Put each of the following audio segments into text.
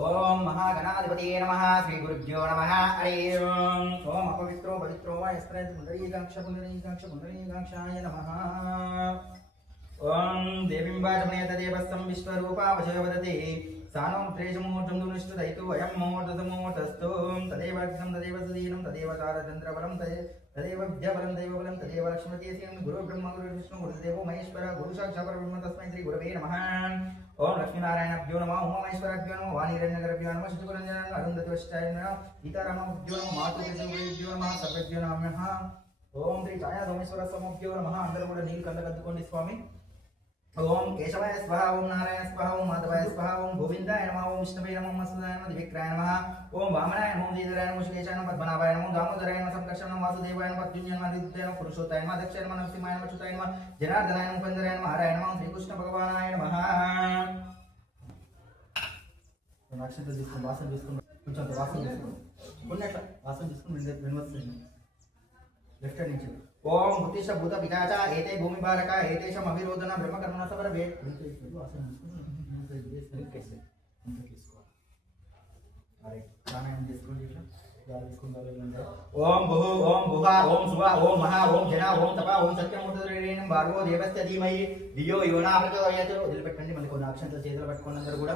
ఓం మహాగణాధిపతి నమ. శ్రీ గురుభ్యో నమ. హరి ఓం. ఓం అపవిత్రో పవిత్రో వా యస్త్రైత పుండరీకాక్ష పుండరీకాక్ష పుండరీకాక్షాయ నమః. ఓం దేవీం వాచమనేత దేవస్తం విశ్వరూపావశయ వదతి సానం త్రేజమూర్ధం దునిష్ఠుదైతు అయం మోర్ధతమోటస్తు తదేవాగ్నం తదేవ సుదీనం తదేవ తారచంద్రబలం తదే తదేవ విద్యాబలం దైవబలం తదేవ లక్ష్మీదేశం గురు బ్రహ్మ గురు విష్ణు గురుదేవో మహేశ్వర గురు సాక్షాపర బ్రహ్మ తస్మై శ్రీ గురవే నమః ఓం లక్ష్మీనారాయణభ్యో నమ ఉమామహేశ్వరభ్యో నమ వాణిరణ్యగరభ్యో నమ శుద్ధకురంజన అరుంధతి వష్టాయ నమ సీతారామభ్యో నమ మాతృభ్యో నమ సర్వభ్యో నమ ఓం శ్రీ ఛాయా సోమేశ్వర సమభ్యో నమ అందరూ కూడా నీళ్ళు కళ్ళకద్దుకోండి స్వామి ఓం కేశవాయ స్వహ ఓం నారాయణ స్వహ ఓం మాధవాయ స్వహ ఓం గోవిందాయ నమ ఓం విష్ణవే నమ మసుదాయ నమ దివిక్రాయ నమ ఓం వామనాయ నమ దీధరాయ శ్రీధరాయ నమ శుకేశాయ నమ పద్మనాభాయ నమ దామోదరాయ నమ సంకర్షణ నమ వాసుదేవాయ నమ పద్యున్య నమ దిద్యాయ నమ పురుషోత్తాయ నమ దక్షాయ నమ నరసింహాయ నమ చుతాయ నమ జనార్దనాయ నమ పందరాయ నమ హరాయ నమ శ్రీకృష్ణ భగవానాయ నమ. నక్షత్రం తీసుకుని వాసన తీసుకుని కొంచెం వాసన తీసుకుని. కొన్ని వాసన తీసుకుని వినవస్తుంది లెఫ్ట్ హ్యాండ్ నుంచి. ఓం భూతిష భూత వికాచ ఏతే భూమి బాలక ఏతేషం అభిరోధన బ్రహ్మ కర్మ సవర వే వాసన తీసుకుని ప్రాణాయామం చేసుకోండి ఇట్లా గాలి తీసుకుని గాలి ఓం భూ ఓం భువ ఓం శుభ ఓం మహా ఓం జన ఓం తప ఓం సత్యమూర్తిరేణం భార్గో దేవస్య ధీమహి ధియో యోనా ప్రచోదయాత్ వదిలిపెట్టండి మళ్ళీ కొన్ని అక్షంతలు చేతులు పట్టుకుని అందరూ కూడా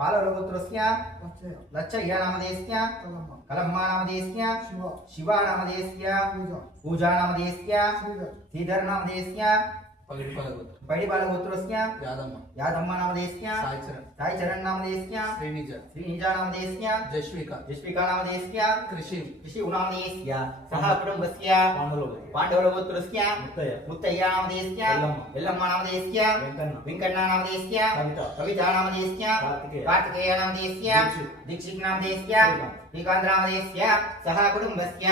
ప్రదేశే శ్రీ ఛాయా సోమేశ్వర స్వామి ప్రధానాయ గర్భాలయ సన్నిధో శుభ యోగ శుభ విశిష్టాయ శుభజితో శ్రీమాన్ శ్రీ గోత్రస్య గోత్రం చెప్పండి అయ్యా పాలగోత్రస్య లచ్చయ్య నామదేస్య కలమ్మ నామదేస్య శివ నామదేస్య పూజా నామదేస్య శ్రీధర్ నామదేస్య పగిడి ಪರಿಬಾಲಗೋತ್ರಸ್ಯ ಯಾದಮ್ಮ ಯಾದಮ್ಮ ನಾಮಧೇಯಸ್ಯ ಸಾಯಿಚರಣ್ ಸಾಯಿಚರಣ್ ನಾಮಧೇಯಸ್ಯ ಶ್ರೀನಿಜ ಶ್ರೀನಿಜ ನಾಮಧೇಯಸ್ಯ ಜಶ್ವಿಕಾ ಜಶ್ವಿಕಾ ನಾಮಧೇಯಸ್ಯ ಕೃಷಿ ಕೃಷಿ ನಾಮಧೇಯಸ್ಯ ಸಹ ಕುಟುಂಬಸ್ಯ ಪಾಂಡವಗೋತ್ರಸ್ಯ ಮುತ್ತಯ್ಯ ಮುತ್ತಯ್ಯ ನಾಮಧೇಯಸ್ಯ ಎಲ್ಲಮ್ಮ ಎಲ್ಲಮ್ಮ ನಾಮಧೇಯಸ್ಯ ವೆಂಕಣ್ಣ ವೆಂಕಣ್ಣ ನಾಮಧೇಯಸ್ಯ ಕವಿತಾ ಕವಿತಾ ನಾಮಧೇಯಸ್ಯ ಕಾರ್ತಿಕೇಯ ಕಾರ್ತಿಕೇಯ ನಾಮಧೇಯಸ್ಯ ದೀಕ್ಷಿತ್ ನಾಮಧೇಯಸ್ಯ श्रीकांत नामधेयस्य सह कुटुम्बस्य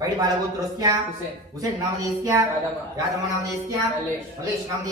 पैडिपालगोत्रस्य हुसेन हुसेन नामधेयस्य यादव नामधेयस्य मलेश नामधेयस्य యాదమ్మ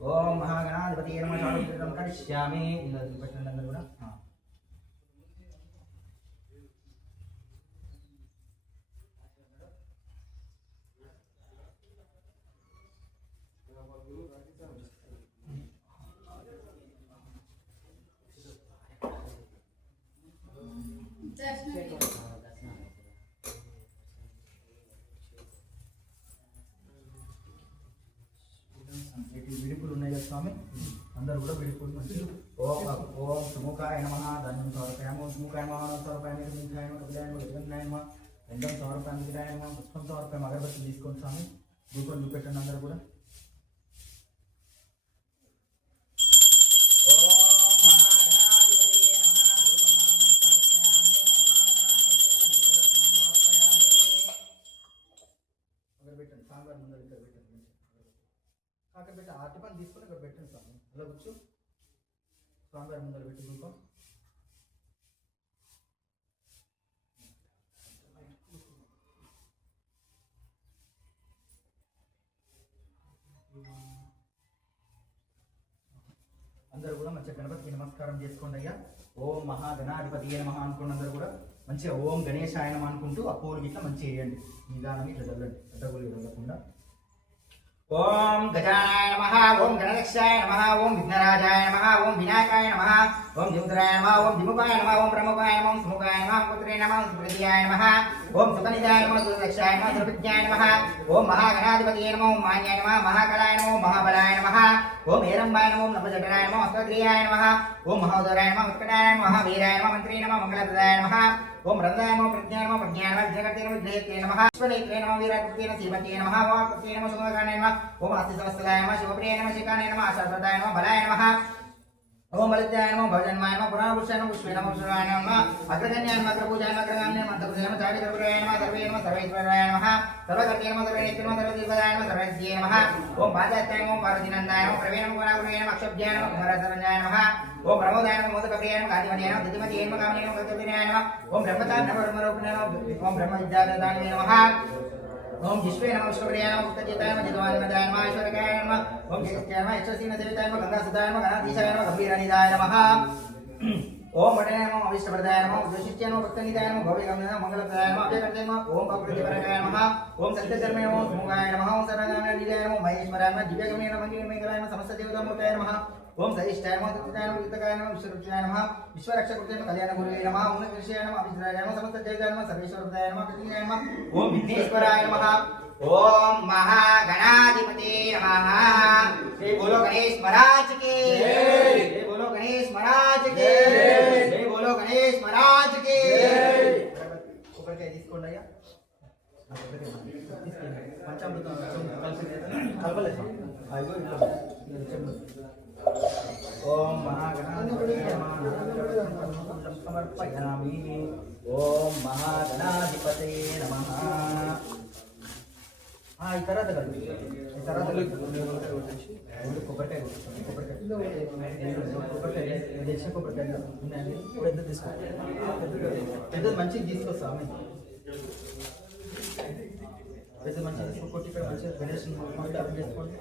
ఓం మహాగణాధిపతి నమః చారుకృతం కరిష్యామి. ఇలా వదిలిపెట్టండి అందరూ కూడా సమర్పయామి విరాయ నమ పుష్పం సమర్పయామి అగరబత్తి తీసుకోండి స్వామి దీపం చూపెట్టండి అందరూ కూడా మంచిగా గణపతికి నమస్కారం చేసుకోండి అయ్యా. ఓం మహాగణాధిపతి నమ అనుకున్న అందరూ కూడా. మంచిగా ఓం గణేష్ నమ అనుకుంటూ ఆ పూలు గిట్ల మంచిగా వేయండి. నిదానం ఇట్లా చల్లండి అడ్డగోలు చల్లకుండా. ఓం గజానాయ నమ ఓం గణలక్ష్యాయ నమ ఓం విఘ్నరాజాయ నమ ఓం వినాయకాయ నమ ఓం దిముద్రాయ నమ ఓం దిముపాయ నమ ఓం ప్రముఖాయ నమ ఓం సుముఖాయ నమ పుత్రే నమ ఓం సుప్రతియాయ నమ ఓం సుకనిదాయ నమ సుదక్షాయ నమ సురవిజ్ఞాయ నమ ఓం మహాగణాధిపతియే నమ ఓం మాన్యాయ నమ. మహాకళాయ నమో మహాబలాయ నమ. ఓం ఏరంబాయ నమో ఓం నవజటరాయ నమ. అస్వగ్రియాయ నమ. ఓం మహోదరాయ నమ. ఉత్కటాయ నమ. మహావీరాయ నమ. మంత్రీ నమ. మంగళప్రదాయ నమ. ఓం రంధ్రాయ నమ ప్రజ్ఞాయ నమ. ప్రజ్ఞాయ నమ. జగతే నమ. విగ్రహే నమ. విశ్వనేత్రే నమ. వీరకృతే నమ. శ్రీమతే నమ. వాకృతే నమ. సుమగానే నమ. ఓం అస్తి సమస్తలాయ నమ. శివప్రియ నమ. శిఖానే నమ. ఆశాశ్వతాయ నమ. బలాయ నమ. ఓం బలిత్యాయ నమ భజన్మాయ నమ పురాణపురుషాయ నమ పుష్పే నమ పుష్పాయ నమ అగ్రగణ్యాయ నమ అగ్రపూజాయ నమ అగ్రగామ్యాయ నమ అంతర్పూజాయ నమ చాడి గర్భరాయ నమ సర్వే నమ సర్వేశ్వరాయ నమ. సర్వకర్తే నమ సర్వేణేత్ర నమ సర్వదీర్ఘదాయ నమ సర్వజ్ఞే నమ. ఓం పాదాత్యాయ నమ పార్వతీనందాయ నమ ప్రవే నమ నమ అక్షభ్యాయ నమ కుమారసరంజాయ నమ. ఓం ప్రమోదాయ నమ మోదకప్రియాయ నమ నమ నమ కర్తవ్యాయ నమ ఓం బ్రహ్మచారి నమ నమ ఓం బ్రహ్మ విద్యాదాయ నమ. ఓం విశ్వే నమ విశ్వప్రియాయ నమ ముక్తచేతాయ నమ జితవానిమదాయ నమ ఈశ్వరకాయ నమ ఓం జగత్యాయ నమ యక్షసీన సేవితాయ నమ గంగాసుతాయ నమ గణాధీశాయ నమ గంభీరనిదాయ నమ ఓం వడయ నమ అవిష్టప్రదాయ నమ జ్యోషిత్య నమ భక్తనిదాయ నమ భవ్యగమ్య నమ మంగళప్రదాయ నమ అభయకర్తే నమ ఓం భక్తిపరకాయ నమ ఓం సత్యధర్మే నమ సుముఖాయ నమ ఓం సర్వగామ నిలయ నమ మహేశ్వరాయ నమ దివ్యగమ్య నమ మంగళమయ నమ సమస్త దేవతామూర్తాయ నమ ఓం సహిష్టాయ నమ సత్యతాయ నమ యుక్తకాయ నమ విశ్వరక్షాయ నమ విశ్వరక్షకృతే నమ కళ్యాణ గురువే నమ ఓం కృష్యాయ నమ అభిశ్రాయ నమ సమస్త జయదాయ నమ సర్వేశ్వరదాయ నమ కృష్ణాయ నమ ఓం విఘ్నేశ్వరాయ నమ ఓం మహాగణాధిపతే నమ జై బోలో గణేష్ మహారాజ్ కి జై. జై బోలో గణేష్ మహారాజ్ కి జై. జై బోలో గణేష్ మహారాజ్ కి జై. కొబ్బరికాయ తీసుకోండి అయ్యా ఆ కొబ్బరికాయ తీసుకోండి. పంచామృతం కలపలేదు ఓం మహాగణాధిపతే ఓం మహాగణాధిపతే నమః ఈ తర్వాత కలిపి ఈ తర్వాత కొబ్బరికాయ కొబ్బరికాయ కొబ్బరికాయ ఉన్నాయండి పెద్దది మంచిగా తీసుకొస్తా పెద్ద తీసుకో కొట్టి ఇక్కడ మంచిగా గణేష్ మొదటి అర్థం చేసుకోండి.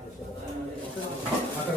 అక్కడ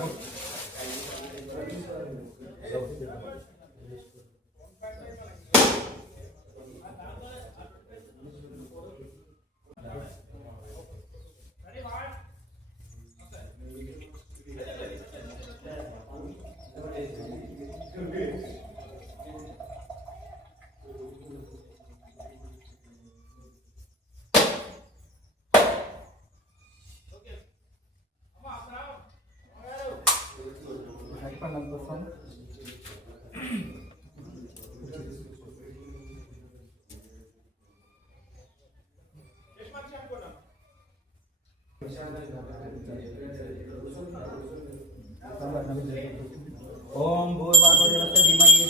ओम भूर्भागो देवस्य धीमहि।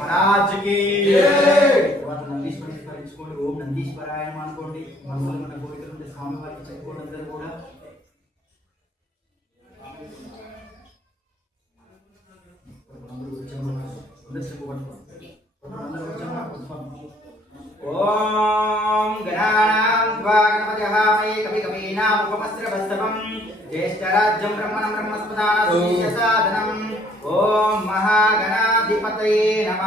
మహారాజ్కి. తర్వాత నందీశ్వరుని స్మరించుకోండి ఓం నందీశ్వరాయ నమః అనుకోండి మనసులో ఉన్న కోరికలు ఉంటే స్వామి వారికి చెప్పుకోండి అందరూ కూడా అందరూ కూర్చోండి. అందరూ చెప్పుకోండి. అందరూ కూర్చోండి. ఓం గణానాం త్వా గణపతిః మయే కవి కవీనాం ఉపమస్రవస్తవం జ్యేష్ఠరాజ్యం బ్రహ్మణం బ్రహ్మస్పదాన సాధనం ఓం మహాగణాధిపతయే నమ.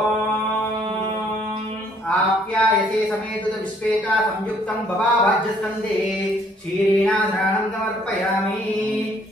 ఓం ఆప్యాయతే సమేతుత విశ్వేకా సంయుక్తం భవాభాజ్యస్కందే క్షీరేణాధారణం సమర్పయామి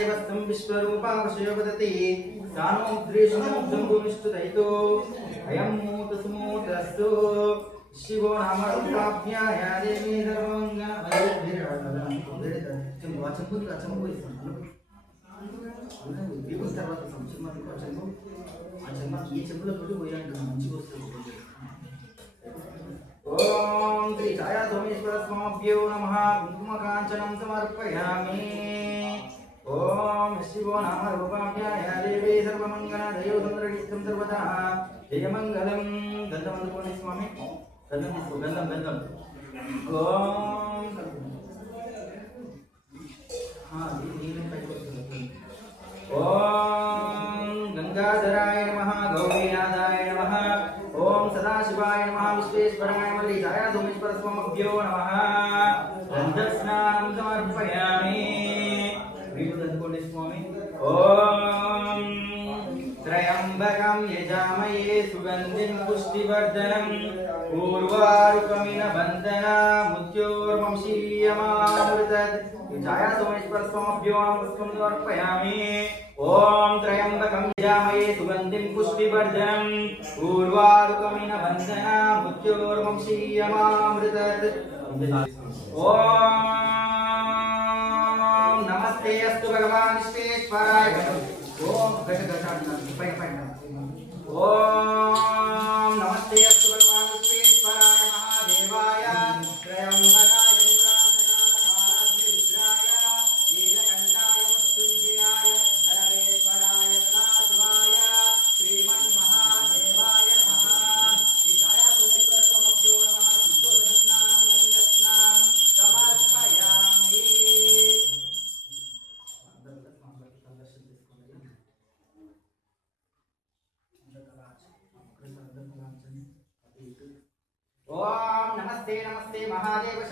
దేవస్థం దేవస్తం విశ్వరూపావశయో వదతి సానోద్రేషమోగ్ధం భూమిష్ఠుదయితో అయం మూత సుమూతస్తు శివో నామ రూపాభ్యాయ దేవి ధర్మంగా. చెంపు చెంపు ఇస్తాను. దేవుని తర్వాత సంచమకు ఆ చెంబు. ఆ చెంబ ఈ చెంబులో తోటి పోయాడు మంచిగా వస్తుంది ఓం శ్రీ ఛాయా సోమేశ్వర స్వాభ్యో నమ. కుంకుమ కాంచనం సమర్పయామి. ओम शिवो नाम रूपाभ्याय देवी सर्वमङ्गलदयो सुन्दरगीतं सर्वदा। जयमङ्गलं गन्धमनुकोणे स्वामि। गन्धं दिस्को गन्धं गन्धम् ॐ ॐ गङ्गाधराय नमः गौरीनाथाय नमः। ॐ सदाशिवाय नमः विश्वेश्वराय मल्लिकाय सोमेश्वर स्वामभ्यो नमः। गन्धस्नानं सुगन्धिं पुष्टिवर्धनम् पूर्वारुकमिन बन्धनामुद्योर्वंशीयमामृतत् छाया सोमेश्वरस्वमभ्योऽहं समर्पयामि ॐ त्र्यम्बकं यजामहे सुगन्धिं पुष्टिवर्धनं पूर्वारुकमिन वन्दना ॐ नमस्ते अस्तु भगवान् विश्वेश्वराय ॐ गजगजानन पै पै ఓం నమస్తే భగవాన్ విశ్వేశ్వరాయ మహాదేవాయ. త్రయం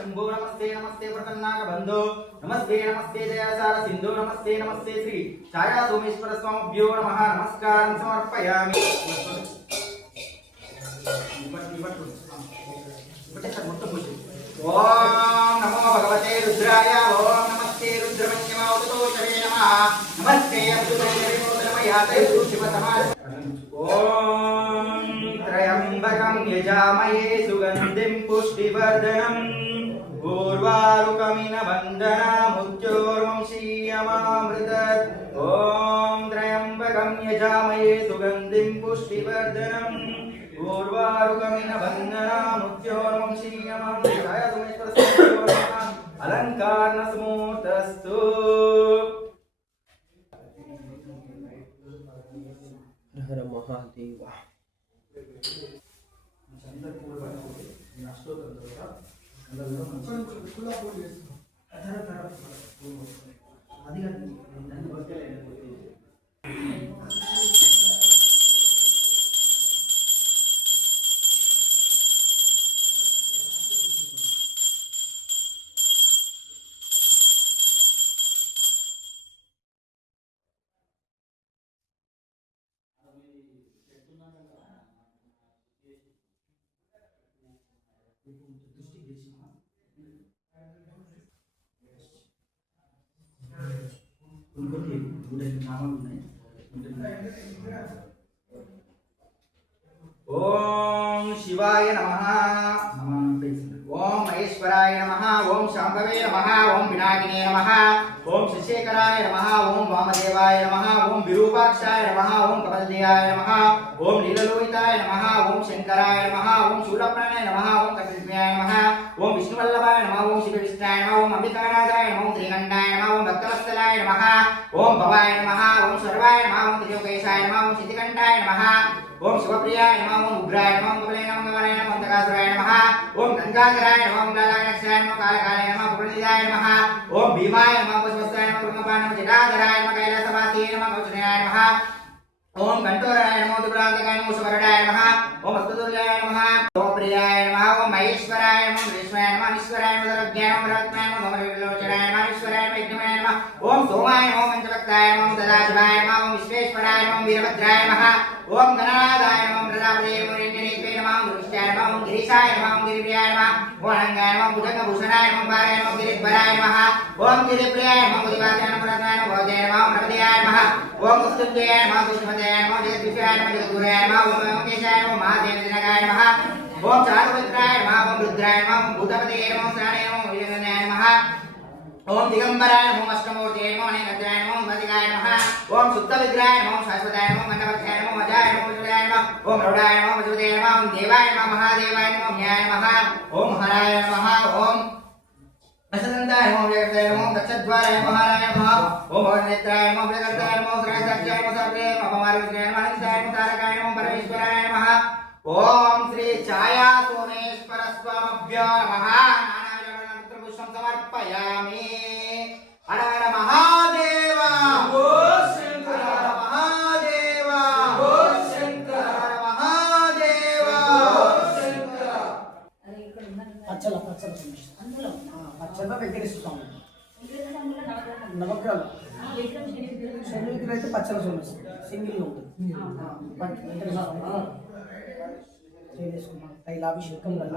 శంభో నమస్తే నమస్తే ప్రసన్నాక బంధో నమస్తే నమస్తే జయాసార సింధు నమస్తే నమస్తే శ్రీ ఛాయా సోమేశ్వర స్వామిభ్యో నమ నమస్కారం సమర్పయామి ఓం నమో భగవతే రుద్రాయ ఓం నమస్తే రుద్రమన్యమావతోషవే నమ నమస్తే అమృతమయాతయ శివతమాయ ఓం త్రయంబకం యజామయే సుగంధిం పుష్టివర్ధనం ऊर्वारुकमिन वन्दनामुच्चोर्वंशीयमामृत ॐ त्रयम्बकं यजामये सुगन्धिं पुष्टिवर्धनम्। ऊर्वारुकमिन वन्दनामुच्चोर्वंशीयमामृत अलङ्कारस्मूर्तस्तु हर महादेव। ಅದರ ಅದರ ಅಧಿಕಾರಿ ನನ್ನ ಬಗ್ಗೆ చాలా ఉన్నాయి. ఓం శివాయ నమః. వెంకటేశ్వరాయ నమ ఓం శాంభవే నమ ఓం వినాయకినే నమ ఓం శశేఖరాయ నమ ఓం వామదేవాయ నమ ఓం విరూపాక్షాయ నమ ఓం కపల్దేయాయ నమ ఓం నీలలోహితాయ నమ ఓం శంకరాయ నమ ఓం శూలప్రాణాయ నమ ఓం కపిల్యాయ నమ ఓం విష్ణువల్లభాయ నమ ఓం శివ విష్ణాయ నమ ఓం అంబికానాథాయ నమ ఓం శ్రీకంఠాయ నమ ఓం భక్తవత్సలాయ నమ ఓం భవాయ నమ ఓం సర్వాయ నమ ఓం త్రిలోకేశాయ నమ ఓం సిద్ధికంఠాయ నమ ओम शिवप्रियाय नमः ओम उग्राय नमः ओम कमले नमः कमलाय नमः ओम नमः ओम गंगाधराय नमः ओम लालाक्षराय नमः कालकाले नमः पुरनिधाय नमः ओम भीमाय नमः पुष्पस्ताय नमः कुर्मपाय नमः जटाधराय नमः कैलासवासी नमः कौचनाय नमः ओम कंठोराय नमो दुर्गांतकाय नमो सुवरणाय नमः ओम अस्तुतुल्याय नमः ओम प्रियाय नमः ओम महेश्वराय नमः विश्वाय नमः ईश्वराय नमः दुर्गाय नमः रत्नाय नमः नमः विलोचनाय नमः ईश्वराय नमः यज्ञमाय नमः ओम सोमाय नमः मंत्रभक्ताय नमः ददाशिवाय नमः ओम विश्वेश्वराय नमः वीरभद्राय नमः ఓం గణనాథాయ నమః ఓం ప్రజాపదే మురింజనీపే నమ ఓం దురిష్టాయ నమ ఓం గిరీశాయ నమ ఓం గిరిప్రియాయ నమః ఓం అనంగాయ నమ భుజంగభూషణాయ నమః పారాయ నమః గిరిధ్వరాయ నమః ఓం గిరిప్రియాయ నమః ముదివాసాయ నమ రత్నాయ నమ భోజాయ నమః ఓం ప్రపదయాయ నమ ఓం కుస్తుంజయాయ నమః కుష్మజయాయ నమః జగద్విషయాయ నమః జగద్గురాయ నమః ఓం ఓంకేశాయ నమః మహాదేవజనకాయ నమః ఓం చారుపుత్రాయ నమః ఓం రుద్రాయ నమః ఓం భూతపదే నమ శ్రాణయ నమః విజయనాయ నమః ओम दिगंबराय नमः अष्टमूर्तये नमः अनेकत्राय नमः मधिकाय नमः। ओम सुप्त विग्रहाय नमः शाश्वताय नमः मंडपक्षाय नमः मजाय नमः मजुराय नमः। ओम रौडाय नमः मजुदे नमः। ओम देवाय नमः। महादेवाय नमः। न्याय नमः। ओम हराय नमः। ओम असदंताय नमः जगताय नमः। दक्षद्वाराय महाराय नमः। ओम नेत्राय नमः। जगताय नमः। श्रायसाक्षाय नमः। सर्वे अपमार्गज्ञाय नमः। तारकाय परमेश्वराय नमः। ओम श्री छाया सोमेश्वर नमः। పుష్పం సమర్పయామి. హర హర మహాదేవ. పచ్చల పచ్చల అందులో. పచ్చల వెంకటేశ్వర స్వామి. నవగ్రహాలు శని విగ్రహం అయితే పచ్చల స్వామి వస్తుంది. సింగిల్ ఉంటుంది. వెంకటేశ్వర స్వామి. చేసుకున్నాం తైలాభిషేకం వల్ల.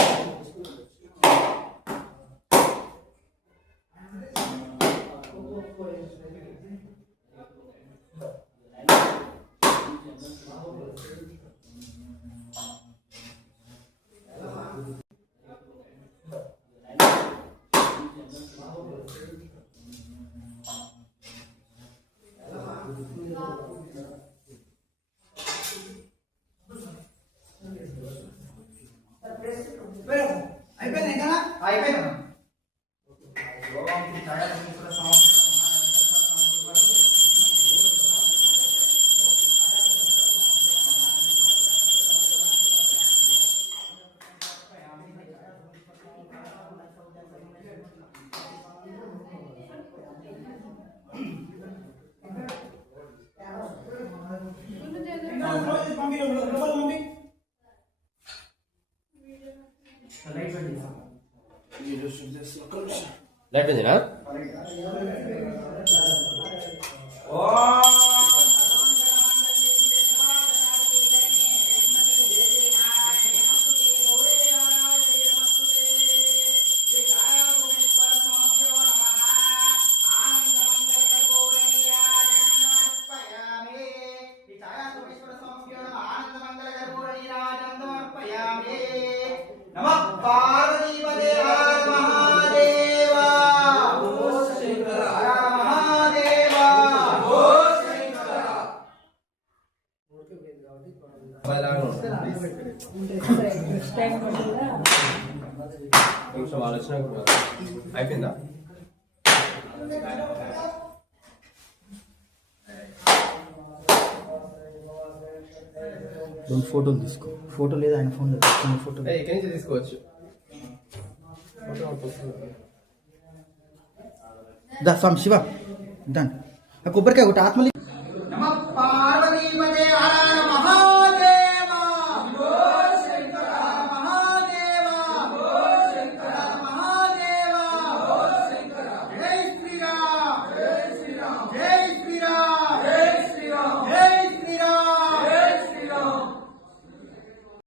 ನ್ಯಾಯಕ್ಕೆ ನ್ಯಾಯಾಧೀಶರ ಸಮಾವೇಶ happens రెండు ఫోటోలు తీసుకో. ఫోటో లేదు ఆయన ఫోన్ లేదు. ఫోటో ఏ, ఇక్కడి నుంచి తీసుకోవచ్చు. దా స్వామి శివ. దాన్ ఆ కొబ్బరికాయ ఒకటి ఆత్మలి నమ